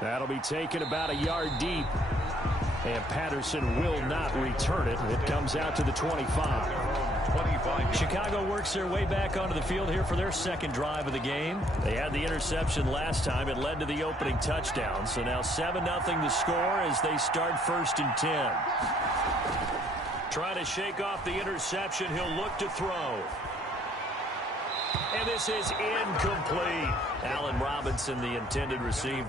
That'll be taken about a yard deep. And Patterson will not return it. It comes out to the 25. Chicago works their way back onto the field here for their second drive of the game. They had the interception last time. It led to the opening touchdown. So now 7-0 the score as they start 1st and 10. Trying to shake off the interception. He'll look to throw. And this is incomplete. Allen Robinson, the intended receiver.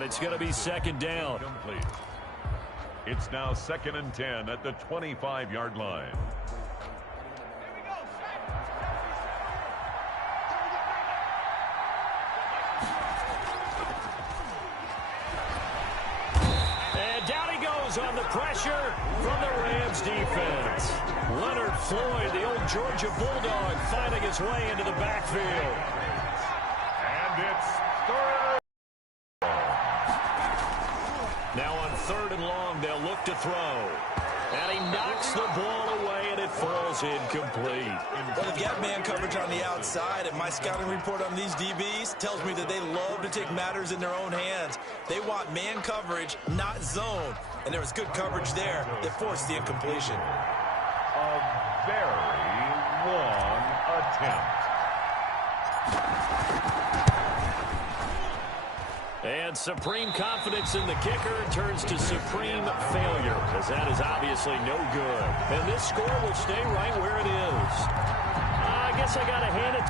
It's going to be 2nd down. Complete. It's now 2nd and 10 at the 25-yard line. And down he goes on the pressure from the Rams defense. Leonard Floyd, the old Georgia Bulldog, finding his way into the backfield. And it's 3rd. Now on 3rd and long, they'll look to throw. And he knocks the ball away, and it falls incomplete. Well, they've got man coverage on the outside, and my scouting report on these DBs tells me that they love to take matters in their own hands. They want man coverage, not zone. And there was good coverage there that forced the incompletion. A very long attempt. And supreme confidence in the kicker turns to supreme failure, as that is obviously no good. And this score will stay right where it is. I guess I got to hand it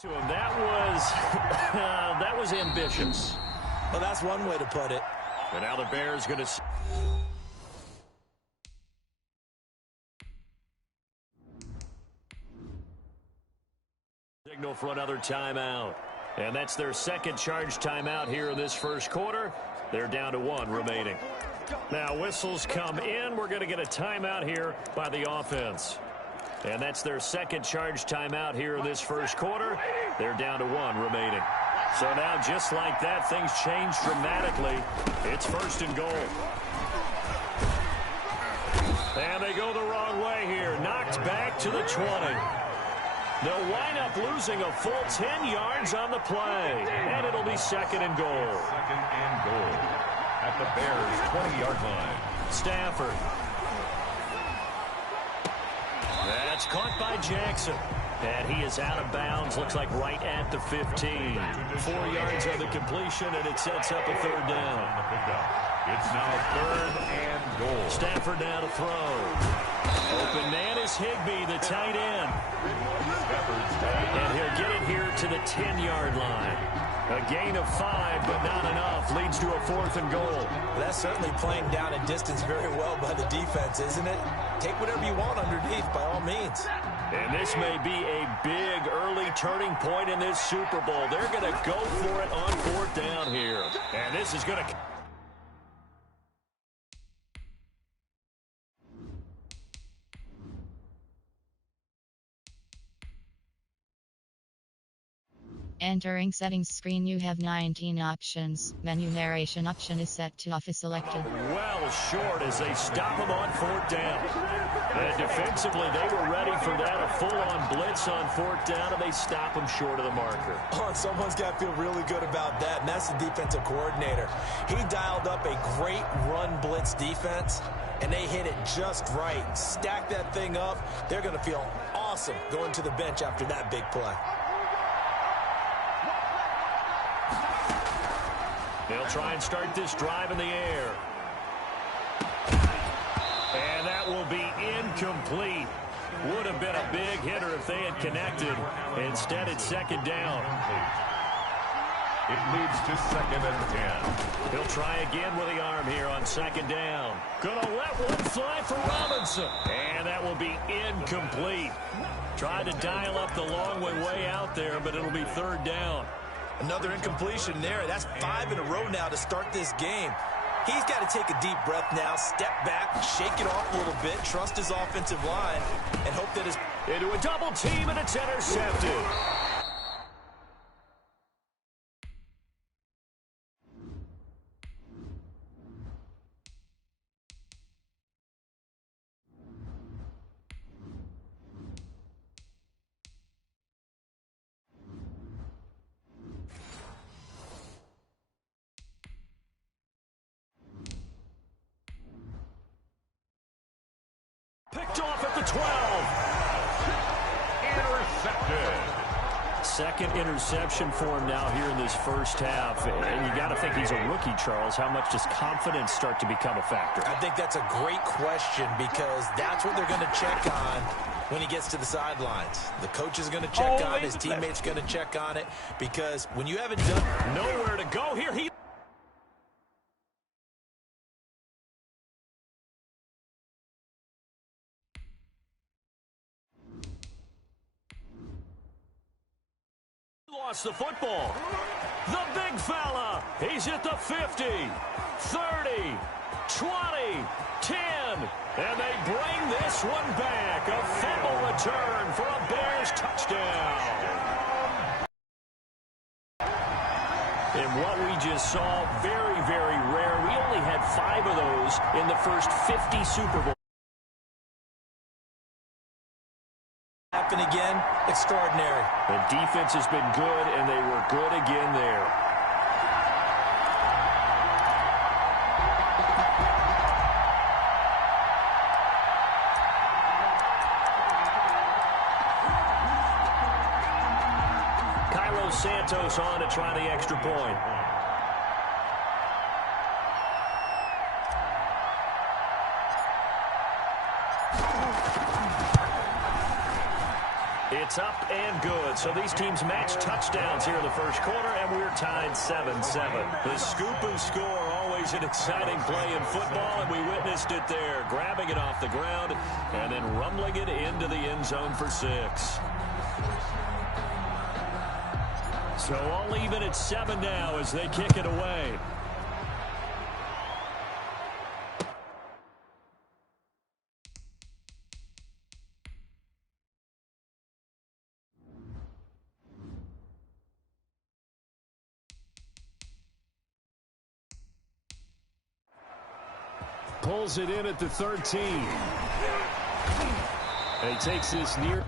to him. That was ambitious. Well, that's one way to put it. And now the Bears going to... signal for another timeout. And that's their second charge timeout here in this first quarter. They're down to 1 remaining. Now whistles come in. We're going to get a timeout here by the offense. And that's their second charge timeout here in this first quarter. They're down to 1 remaining. So now just like that, things change dramatically. It's 1st and goal. And they go the wrong way here. Knocked back to the 20. They'll wind up losing a full 10 yards on the play. And it'll be 2nd and goal. 2nd and goal at the Bears' 20-yard line. Stafford. That's caught by Jackson. And he is out of bounds. Looks like right at the 15. 4 yards on the completion, and it sets up a 3rd down. It's now 3rd and goal. Stafford now to throw. Open man is Higbee, the tight end. And he'll get it here to the 10-yard line. A gain of 5, but not enough. Leads to a 4th and goal. That's certainly playing down a distance very well by the defense, isn't it? Take whatever you want underneath, by all means. And this may be a big early turning point in this Super Bowl. They're going to go for it on 4th down here. And this is going to... Entering settings screen, you have 19 options. Menu narration option is set to off is selected. Well short as they stop him on 4th down. And defensively, they were ready for that, a full-on blitz on 4th down, and they stop him short of the marker. Oh, someone's got to feel really good about that, and that's the defensive coordinator. He dialed up a great run blitz defense, and they hit it just right. Stack that thing up. They're going to feel awesome going to the bench after that big play. They'll try and start this drive in the air. And that will be incomplete. Would have been a big hitter if they had connected. Instead, it's 2nd down. It leads to 2nd and 10. He'll try again with the arm here on 2nd down. Gonna let one fly for Robinson. And that will be incomplete. Tried to dial up the long one way out there, but it'll be 3rd down. Another incompletion there. That's 5 in a row now to start this game. He's got to take a deep breath now, step back, shake it off a little bit, trust his offensive line, and hope that his... Into a double team, and it's intercepted. Picked off at the 12. Intercepted. Second interception for him now here in this first half. And you got to think he's a rookie, Charles. How much does confidence start to become a factor? I think that's a great question because that's what they're going to check on when he gets to the sidelines. The coach is going to check on it. His teammates going to check on it because when you haven't done... Nowhere to go here. He lost the football. The big fella. He's at the 50, 30, 20, 10. And they bring this one back. A fumble return for a Bears touchdown. And what we just saw, very, very rare. We only had 5 of those in the first 50 Super Bowls. Happen again, extraordinary. The defense has been good, and they were good again there. Cairo Santos on to try the extra point. It's up and good. So these teams match touchdowns here in the first quarter, and we're tied 7-7. The scoop and score, always an exciting play in football, and we witnessed it there. Grabbing it off the ground and then rumbling it into the end zone for 6. So all even at 7 now as they kick it away. Pulls it in at the 13. And he takes this near.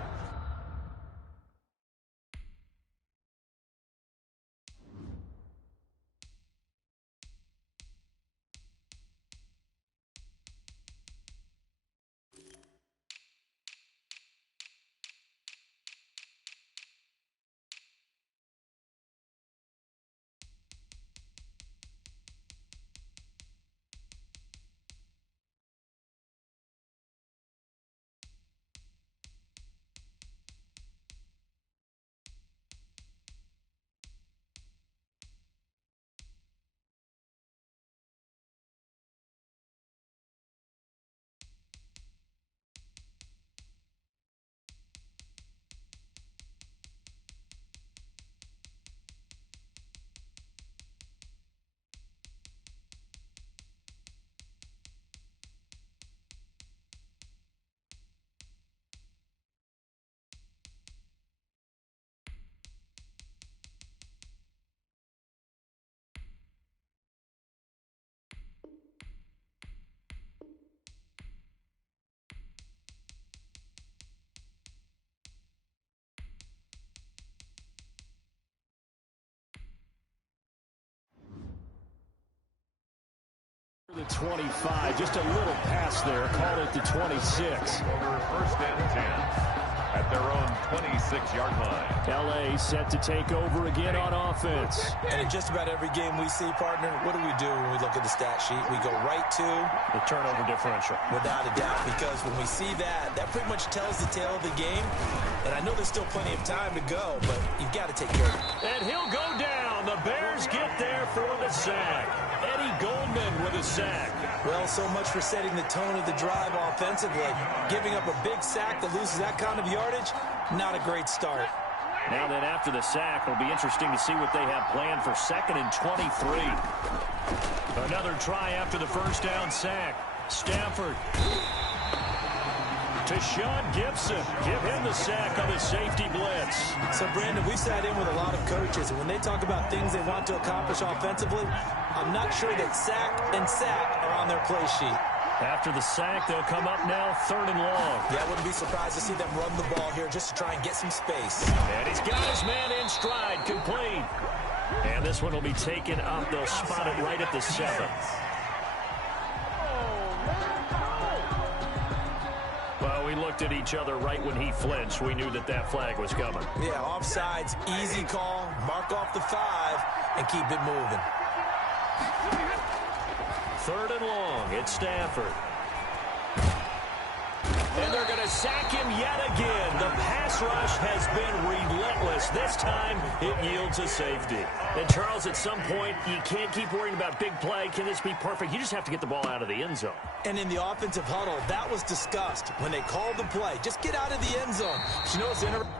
the 25. Just a little pass there. Call it the 26. Over first and 10 at their own 26-yard line. L.A. set to take over again on offense. And in just about every game we see, partner, what do when we look at the stat sheet? We go right to the turnover differential. Without a doubt, because when we see that pretty much tells the tale of the game. And I know there's still plenty of time to go, but you've got to take care of it. And he'll go down. The Bears get there for the sack. Eddie Goldman with a sack. Well, so much for setting the tone of the drive offensively. Giving up a big sack that loses that kind of yardage, not a great start. Now then, after the sack, it'll be interesting to see what they have planned for 2nd and 23. Another try after the first down sack. Stafford to Sean Gibson. Give him the sack on the safety blitz. So, Brandon, we sat in with a lot of coaches, and when they talk about things they want to accomplish offensively, I'm not sure that sack and sack are on their play sheet. After the sack, they'll come up now 3rd and long. Yeah, I wouldn't be surprised to see them run the ball here just to try and get some space. And he's got his man in stride, complete. And this one will be taken up. They'll spot it right at the 7. Well, we looked at each other right when he flinched. We knew that that flag was coming. Yeah, offsides, easy call, mark off the 5, and keep it moving. 3rd and long. It's Stafford. And they're going to sack him yet again. The pass rush has been relentless. This time, it yields a safety. And, Charles, at some point, you can't keep worrying about big play. Can this be perfect? You just have to get the ball out of the end zone. And in the offensive huddle, that was discussed when they called the play. Just get out of the end zone. But you know what's interesting?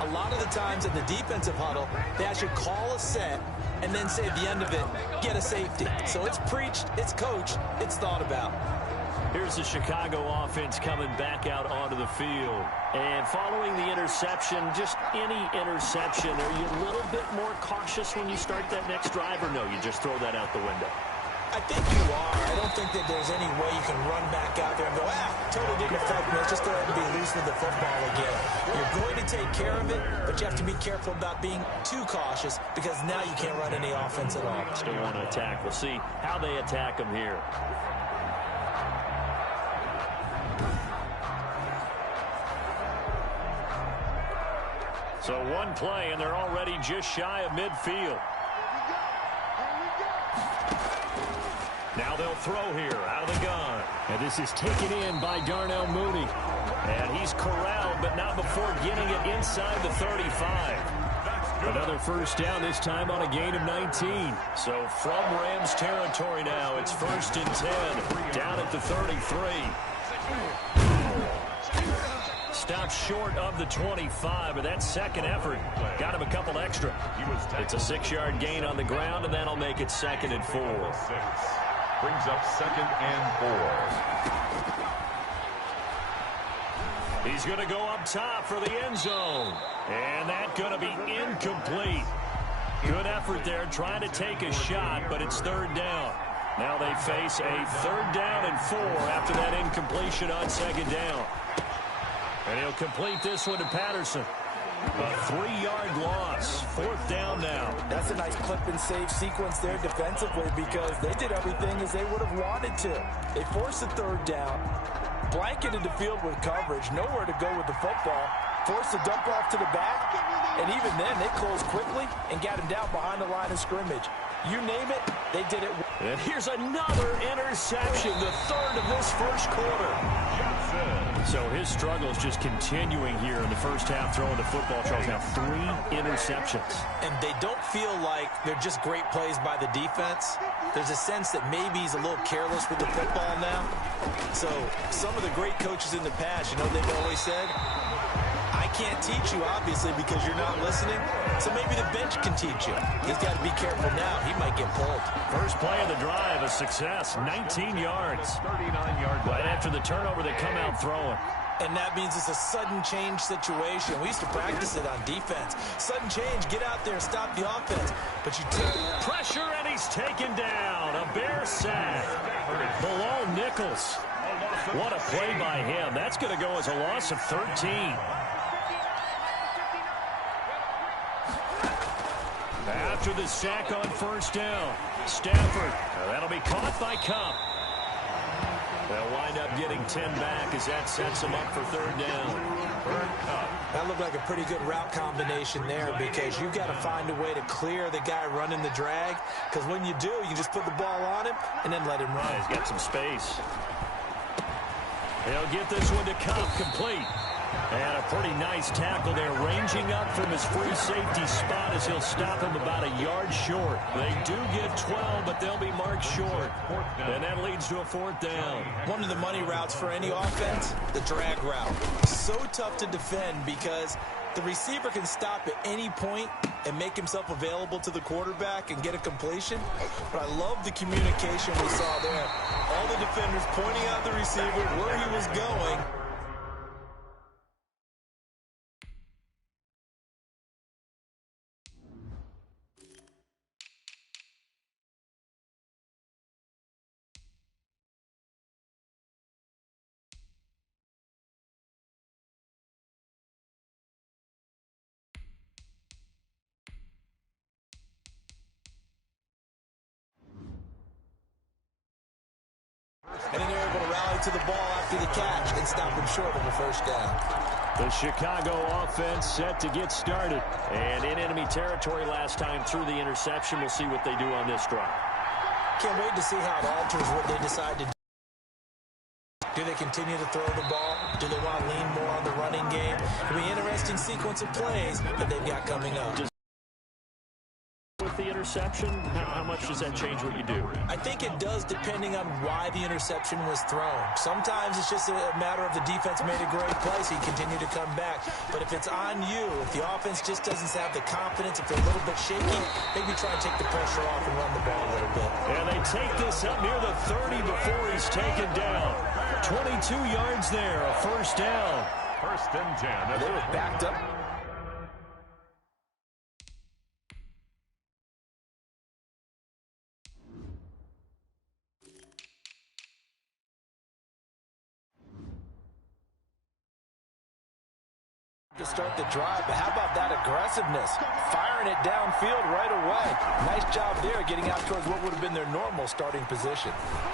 A lot of the times in the defensive huddle, they actually call a set and then say at the end of it, get a safety. So it's preached, it's coached, it's thought about. Here's the Chicago offense coming back out onto the field. And following the interception, just any interception, are you a little bit more cautious when you start that next drive, or no, you just throw that out the window? I think you are. I don't think that there's any way you can run back out there and go, totally didn't affect me. Let's just go ahead and be loose with the football again. You're going to take care of it, but you have to be careful about being too cautious because now you can't run any offense at all. Still want to attack. We'll see how they attack them here. So one play, and they're already just shy of midfield. Now they'll throw here out of the gun. And this is taken in by Darnell Mooney. And he's corralled, but not before getting it inside the 35. Another first down, this time on a gain of 19. So from Rams territory now, it's 1st and 10, down at the 33. Stopped short of the 25, but that second effort got him a couple extra. It's a 6-yard gain on the ground, and that'll make it 2nd and 4. Brings up 2nd and 4. He's going to go up top for the end zone. And that's going to be incomplete. Good effort there trying to take a shot, but it's 3rd down. Now they face a 3rd down and 4 after that incompletion on 2nd down. And he'll complete this one to Patterson. A 3-yard loss. 4th down now. That's a nice clip and save sequence there defensively because they did everything as they would have wanted to. They forced the 3rd down, blanketed the field with coverage, nowhere to go with the football, forced the dump off to the back, and even then they closed quickly and got him down behind the line of scrimmage. You name it, they did it. And here's another interception, the 3rd of this first quarter. So his struggles just continuing here in the first half, throwing the football. Charles, now 3 interceptions. And they don't feel like they're just great plays by the defense. There's a sense that maybe he's a little careless with the football now. So some of the great coaches in the past, you know, they've always said, I I can't teach you, obviously, because you're not listening. So maybe the bench can teach you. He's got to be careful now. He might get pulled. First play of the drive, a success, 19 yards. 39 yards. Right after the turnover, they come out throwing. And that means it's a sudden change situation. We used to practice it on defense. Sudden change, get out there, stop the offense. But you take pressure, and he's taken down. A Bear sack. Below Nichols. What a play by him. That's going to go as a loss of 13. After the sack on first down, Stafford. That'll be caught by Cup. They'll wind up getting 10 back as that sets them up for third down. That looked like a pretty good route combination there because you've got to find a way to clear the guy running the drag, because when you do, you just put the ball on him and then let him run. Yeah, he's got some space. He'll get this one to Cup, complete. And a pretty nice tackle there, ranging up from his free safety spot as he'll stop him about a yard short. They do get 12, but they'll be marked short. And that leads to a fourth down. One of the money routes for any offense, the drag route. So tough to defend because the receiver can stop at any point and make himself available to the quarterback and get a completion. But I love the communication we saw there. All the defenders pointing out the receiver where he was going. And then they're able to rally to the ball after the catch and stop him short of a first down. The Chicago offense set to get started. And in enemy territory last time through the interception. We'll see what they do on this drive. Can't wait to see how it alters what they decide to do. Do they continue to throw the ball? Do they want to lean more on the running game? It'll be an interesting sequence of plays that they've got coming up. With the interception, how much does that change what you do? I think it does depending on why the interception was thrown. Sometimes it's just a matter of the defense made a great play, so you continue to come back. But if it's on you, if the offense just doesn't have the confidence, if they're a little bit shaky, maybe try and take the pressure off and run the ball a little bit. And they take this up near the 30 before he's taken down. 22 yards there, a first down. First and 10. They were backed up. To start the drive, but how about that aggressiveness? Firing it downfield right away. Nice job there getting out towards what would have been their normal starting position.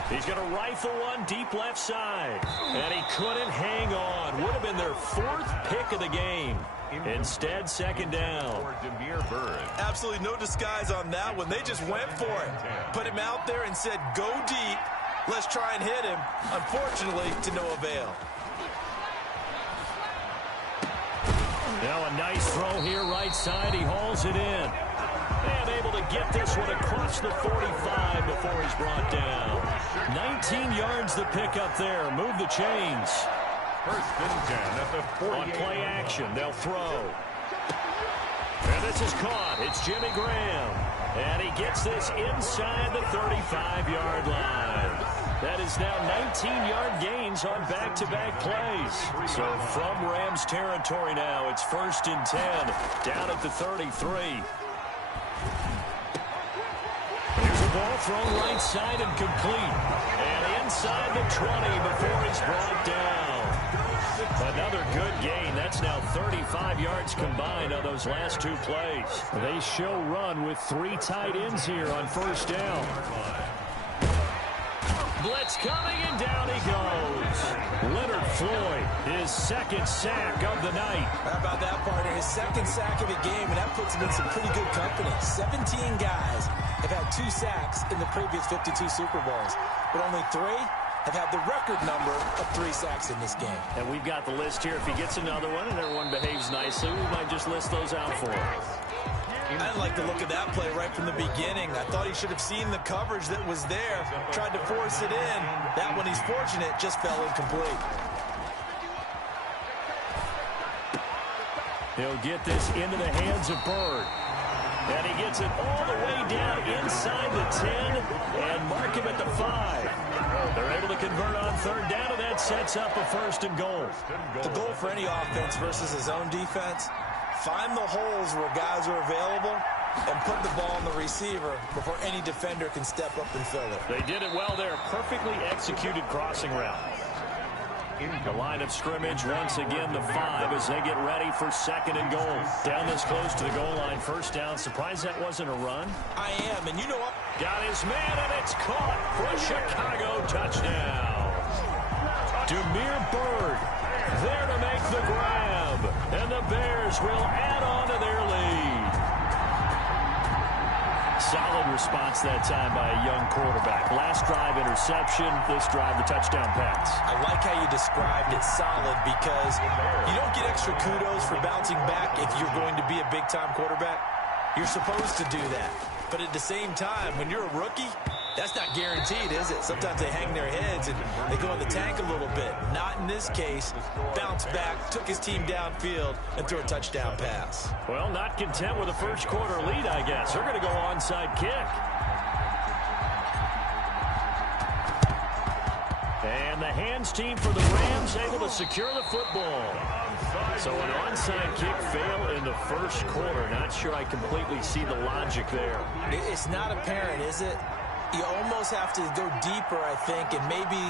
He's going to rifle one deep left side. And he couldn't hang on. Would have been their fourth pick of the game. Instead, second down. Absolutely no disguise on that one. They just went for it. Put him out there and said, go deep. Let's try and hit him. Unfortunately, to no avail. Now a nice throw here, right side. He hauls it in. And able to get this one across the 45 before he's brought down. 19 yards the pick up there. Move the chains. First and 10 at the 48. On play action, they'll throw. And this is caught. It's Jimmy Graham. And he gets this inside the 35-yard line. That is now 19-yard gains on back-to-back plays. So from Rams territory now, it's first and 10, down at the 33. Here's a ball thrown right side and complete. And inside the 20 before he's brought down. Another good gain. That's now 35 yards combined on those last two plays. They show run with three tight ends here on first down. Blitz coming, and down he goes. Leonard Floyd, his second sack of the night. How about that, partner? His second sack of the game, and that puts him in some pretty good company. 17 guys have had 2 sacks in the previous 52 Super Bowls, but only 3 have had the record number of 3 sacks in this game. And we've got the list here. If he gets another one and everyone behaves nicely, we might just list those out for him. I didn't like the look of that play right from the beginning. I thought he should have seen the coverage that was there, tried to force it in. That one, he's fortunate, just fell incomplete. He'll get this into the hands of Bird. And he gets it all the way down inside the 10 and mark him at the 5. They're able to convert on third down, and that sets up a first and goal. The goal for any offense versus his own defense, find the holes where guys are available and put the ball on the receiver before any defender can step up and fill it. They did it well there. Perfectly executed crossing route. The line of scrimmage, once again, the 5 as they get ready for second and goal. Down this close to the goal line, first down. Surprised that wasn't a run? I am, and you know what? Got his man, and it's caught for a Chicago touchdown. Demir Bird there to make the grab, and the Bears will add on to their lead. Solid response that time by a young quarterback. Last drive interception, this drive the touchdown pass. I like how you described it, solid, because you don't get extra kudos for bouncing back if you're going to be a big-time quarterback. You're supposed to do that. But at the same time, when you're a rookie, that's not guaranteed, is it? Sometimes they hang their heads and they go in the tank a little bit. Not in this case. Bounced back, took his team downfield, and threw a touchdown pass. Well, not content with a first quarter lead, I guess. They're going to go onside kick. And the hands team for the Rams able to secure the football. So an onside kick fail in the first quarter. Not sure I completely see the logic there. It's not apparent, is it? You almost have to go deeper, I think, and maybe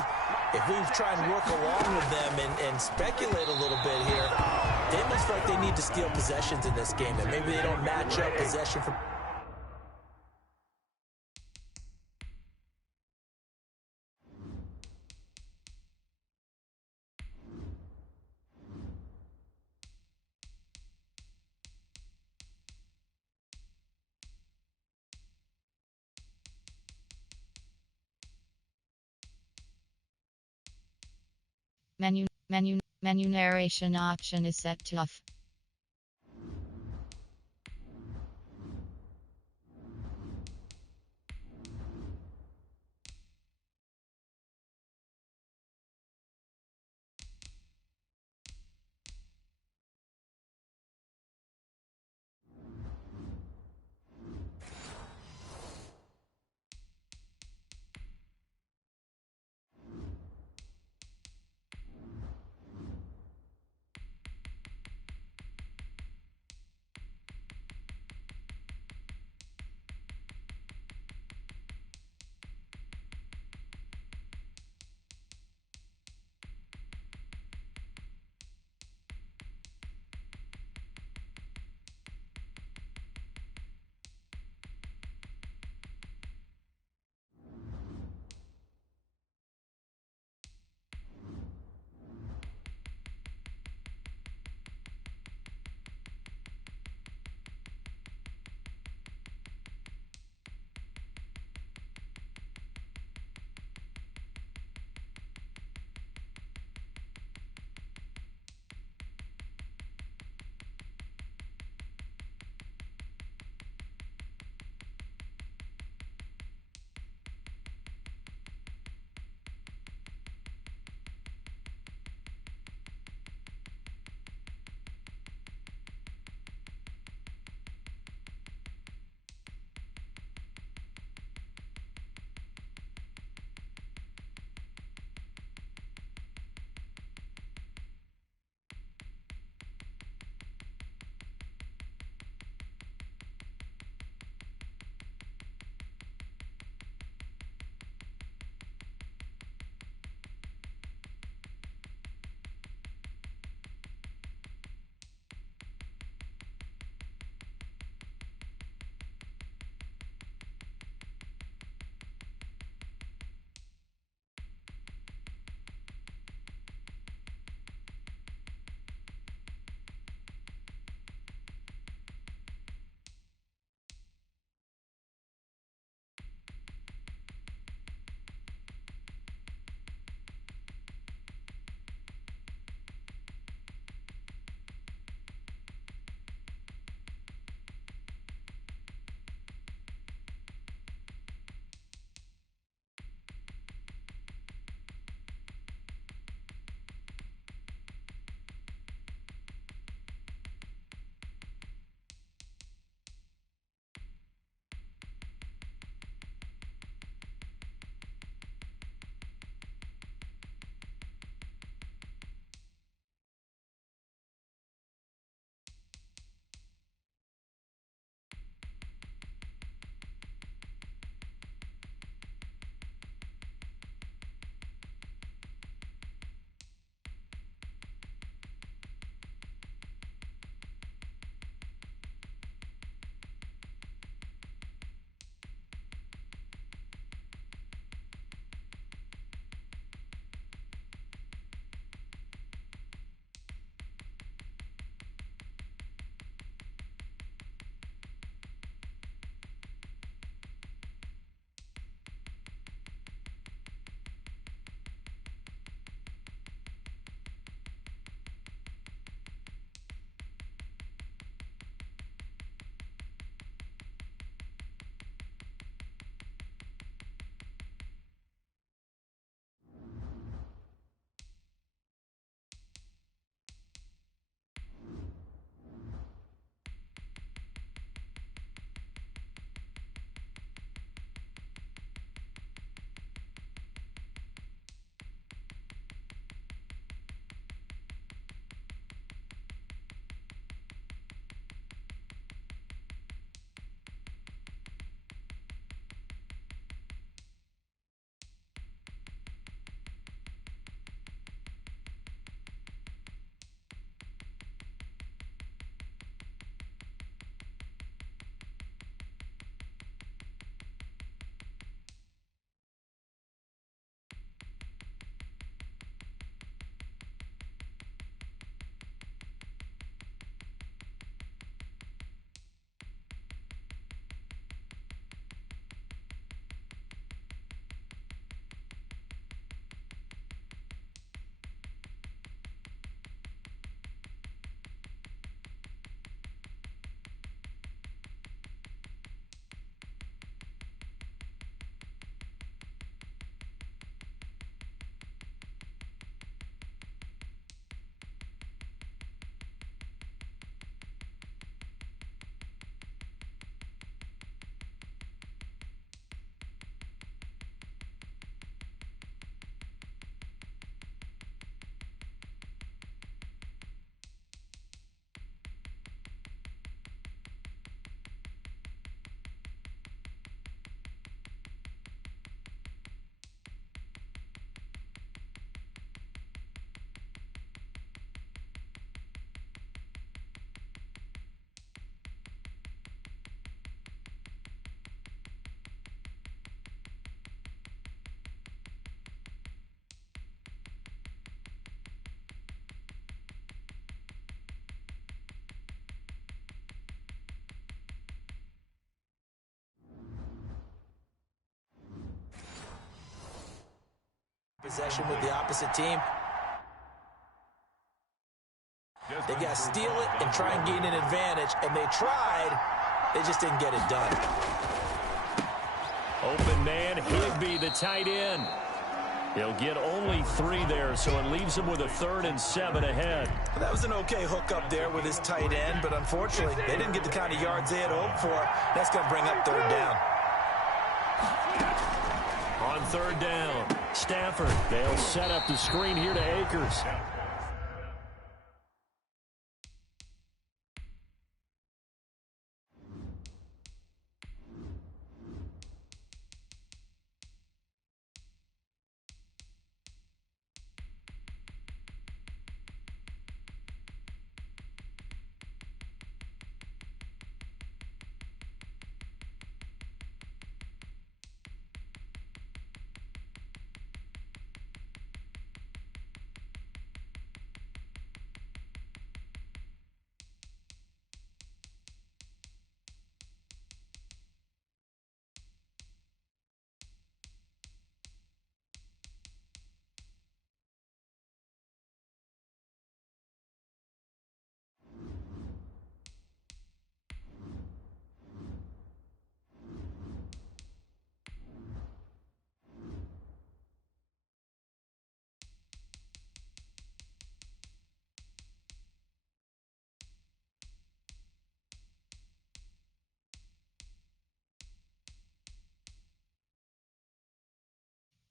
if we try and work along with them and speculate a little bit here, they almost feel like they need to steal possessions in this game, and maybe they don't match up possession for... Menu narration option is set to off. possession with the opposite team. They got to steal it and try and gain an advantage, and they tried. They just didn't get it done. Open man, Higbee, the tight end. He'll get only 3 there, so it leaves him with a 3rd and 7 ahead. That was an okay hook up there with his tight end, but unfortunately, they didn't get the kind of yards they had hoped for. That's going to bring up 3rd down. On 3rd down, Stafford. They'll set up the screen here to Akers.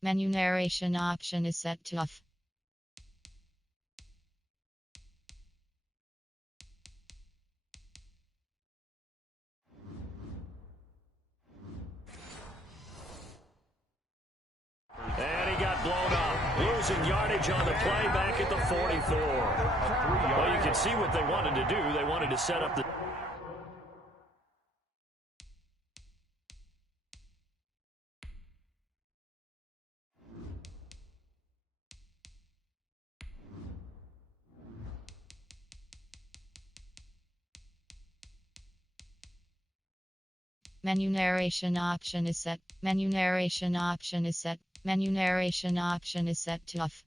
Menu narration option is set to off. And he got blown up. Losing yardage on the play back at the 44. Well, you can see what they wanted to do. They wanted to set up the... Menu narration option is set. Menu narration option is set. Menu narration option is set to off.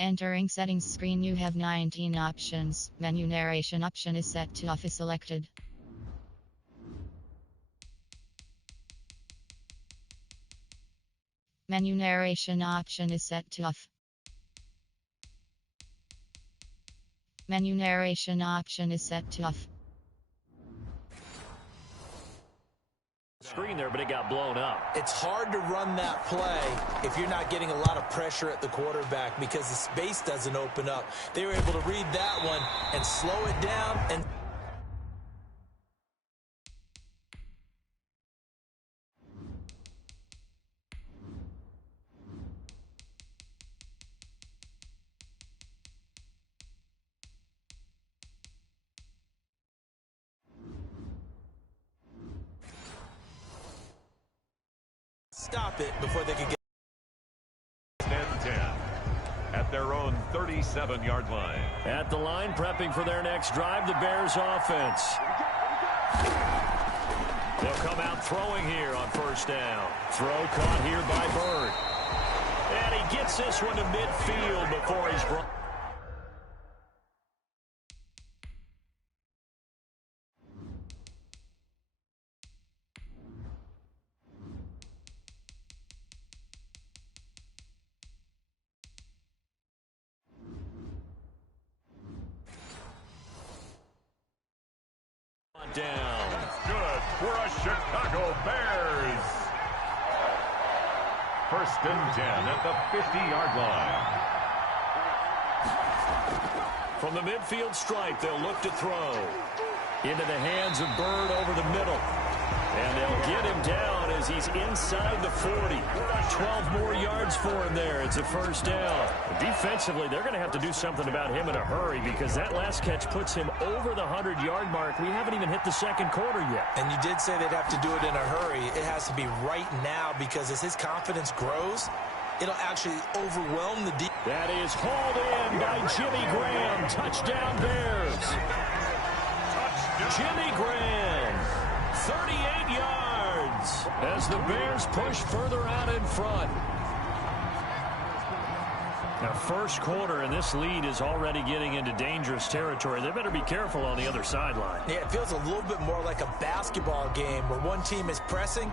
Entering settings screen, you have 19 options. Menu narration option is set to off is selected. Menu narration option is set to off. Menu narration option is set to off. Screen there, but it got blown up. It's hard to run that play if you're not getting a lot of pressure at the quarterback because the space doesn't open up. They were able to read that one and slow it down and... stop it before they could get 10-10 at their own 37-yard line. At the line, prepping for their next drive, the Bears offense. They'll come out throwing here on 1st down. Throw caught here by Bird. And he gets this one to midfield before he's brought. Down. That's good for a Chicago Bears. 1st and 10 at the 50-yard line. From the midfield stripe, they'll look to throw. Into the hands of Bird over the middle. And they'll get him down as he's inside the 40. 12 more yards for him there. It's a first down. Defensively, they're going to have to do something about him in a hurry because that last catch puts him over the 100-yard mark. We haven't even hit the second quarter yet. And you did say they'd have to do it in a hurry. It has to be right now because as his confidence grows, it'll actually overwhelm the defense. That is hauled in by Jimmy Graham. Touchdown Bears. Jimmy Graham, 38 yards as the Bears push further out in front. Now, first quarter, and this lead is already getting into dangerous territory. They better be careful on the other sideline. Yeah, it feels a little bit more like a basketball game where one team is pressing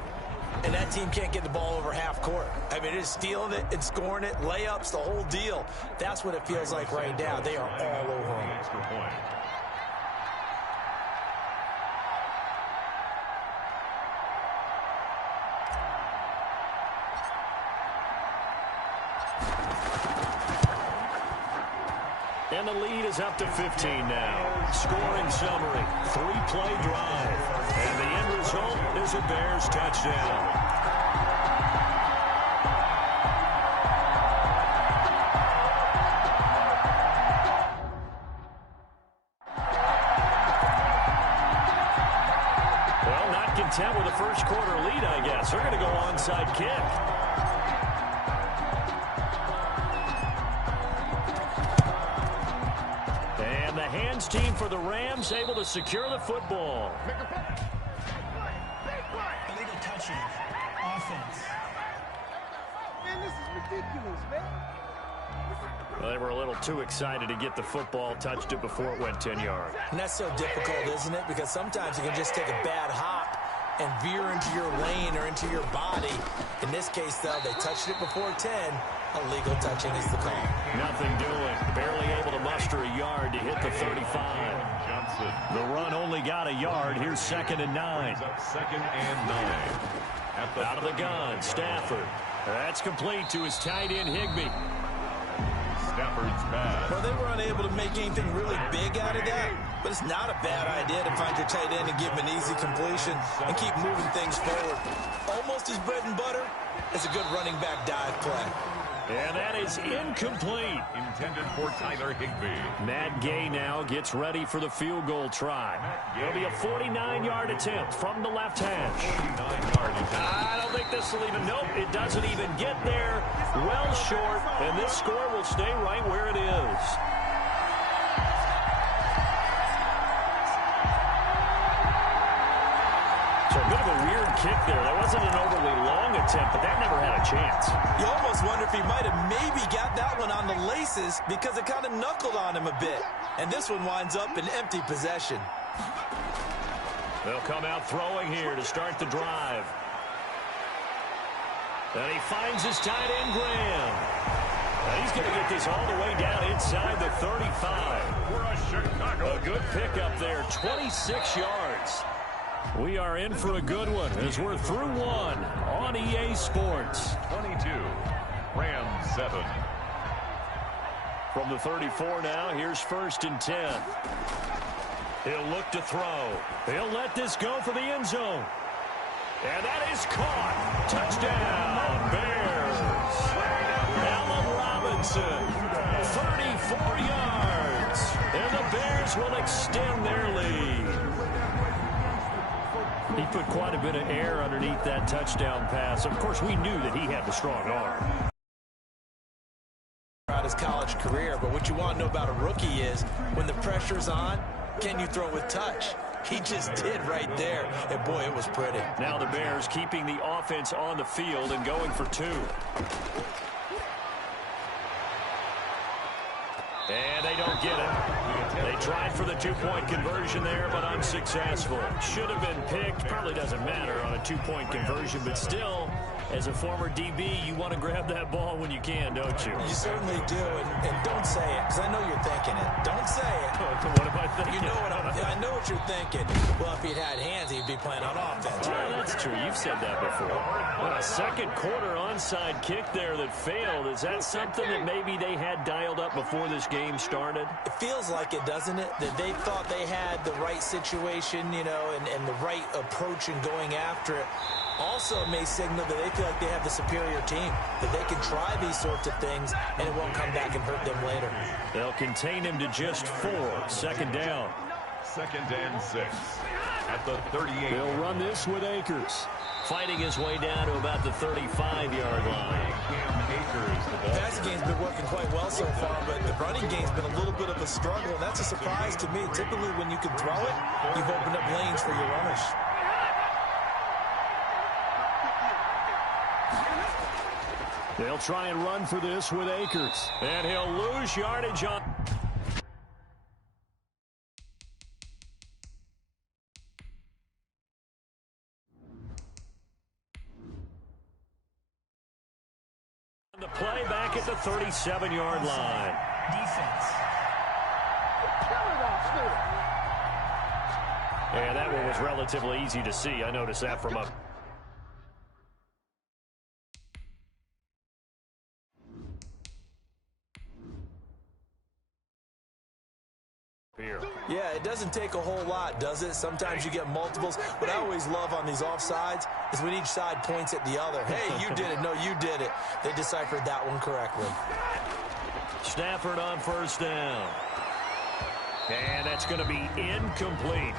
and that team can't get the ball over half court. I mean, it is stealing it and scoring it, layups, the whole deal. That's what it feels like right now. They are all over them. Extra point. And the lead is up to 15 now. Scoring summary, 3-play drive. And the end result is a Bears touchdown. Well, not content with the first quarter lead, I guess. They're going to go onside kick. Hands team for the Rams able to secure the football. Illegal touching. Offense. Man, this is ridiculous, man. Well, they were a little too excited to get the football, touched it before it went 10 yards. And that's so difficult, isn't it? Because sometimes you can just take a bad hop and veer into your lane or into your body. In this case, though, they touched it before 10. Illegal touching is the call. Nothing doing. Barely able to muster a yard to hit the 35. Johnson. The run only got a yard. Here's 2nd and 9. Second and 9. Out of the gun, Stafford. That's complete to his tight end, Higbee. Stafford's pass. Well, they were unable to make anything really big out of that, but it's not a bad idea to find your tight end and give him an easy completion and keep moving things forward. Almost his bread and butter is a good running back dive play. And that is incomplete. Intended for Tyler Higbee. Matt Gay now gets ready for the field goal try. It'll be a 49-yard attempt from the left hash. 49-yard attempt. I don't think this will even, nope, it doesn't even get there. Well short, and this score will stay right where it is. So a bit of a weird kick there. That wasn't an overly long attempt, but that never had a chance. You almost wonder if he might have maybe got that one on the laces because it kind of knuckled on him a bit. And this one winds up in empty possession. They'll come out throwing here to start the drive. And he finds his tight end, Graham. Now he's going to get this all the way down inside the 35. A good pickup there, 26 yards. We are in for a good one as we're through one on EA Sports. 22. Rams 7. From the 34 now, here's 1st and 10. He'll look to throw. He'll let this go for the end zone. And that is caught. Touchdown, Bears. Allen Robinson, 34 yards. And the Bears will extend their lead. He put quite a bit of air underneath that touchdown pass. Of course, we knew that he had the strong arm. Throughout his college career, but what you want to know about a rookie is when the pressure's on, can you throw with touch? He just did right there, and boy, it was pretty. Now the Bears keeping the offense on the field and going for 2. And they don't get it. They tried for the 2-point conversion there, but unsuccessful. Should have been picked. Probably doesn't matter on a 2-point conversion, but still, As a former DB, you want to grab that ball when you can, don't you? You certainly do, and don't say it, because I know you're thinking it. Don't say it. What am I thinking? You know I know what you're thinking. Well, if he'd had hands, he'd be playing on offense. Well, that's true. You've said that before. Well, a second quarter onside kick there that failed. Is that something that maybe they had dialed up before this game started? It feels like it, doesn't it? That they thought they had the right situation, you know, and the right approach in going after it. Also may signal that they feel like they have the superior team, that they can try these sorts of things, and it won't come back and hurt them later. They'll contain him to just 4. Second down. 2nd and 6 at the 38. They'll run this with Akers. Fighting his way down to about the 35-yard line. The passing game's been working quite well so far, but the running game's been a little bit of a struggle, and that's a surprise to me. Typically, when you can throw it, you've opened up lanes for your runners. They'll try and run for this with Akers. And he'll lose yardage on... The play back at the 37-yard line. Defense. Yeah, that one was relatively easy to see. I noticed that from up. Here. Yeah, it doesn't take a whole lot, does it? Sometimes you get multiples. What I always love on these offsides is when each side points at the other. Hey, you did it. No, you did it. They deciphered that one correctly. Stafford on first down. And that's going to be incomplete.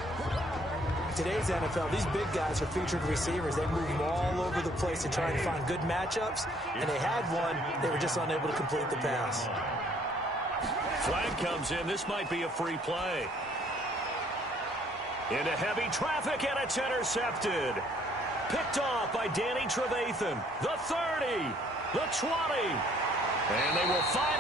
Today's NFL, these big guys are featured receivers. They move them all over the place to try and find good matchups, and they had one. They were just unable to complete the pass. Flag comes in. This might be a free play. Into heavy traffic, and it's intercepted. Picked off by Danny Trevathan. The 30, the 20, and they will finally